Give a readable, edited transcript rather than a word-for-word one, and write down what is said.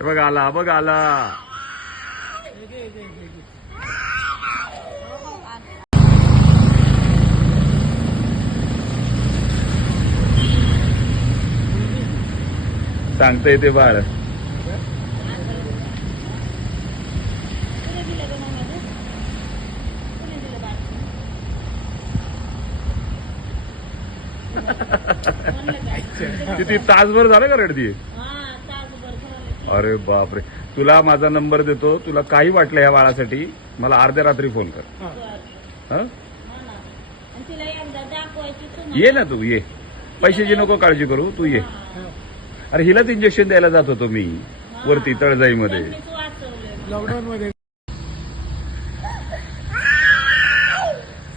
बघ आला बघ आला. सांगता येते बाळ. किती तासभर झालं का रडती? अरे बापरे. तुला माझा नंबर देतो, तुला काही वाटलं या बाळासाठी मला अर्ध्या रात्री फोन कर. हं? ये ना तू, ये. पैशाची नको काळजी करू, तू ये. अरे हिलाच इंजेक्शन द्यायला जात होतो मी वरती तळजाईमध्ये. लॉकडाऊन मध्ये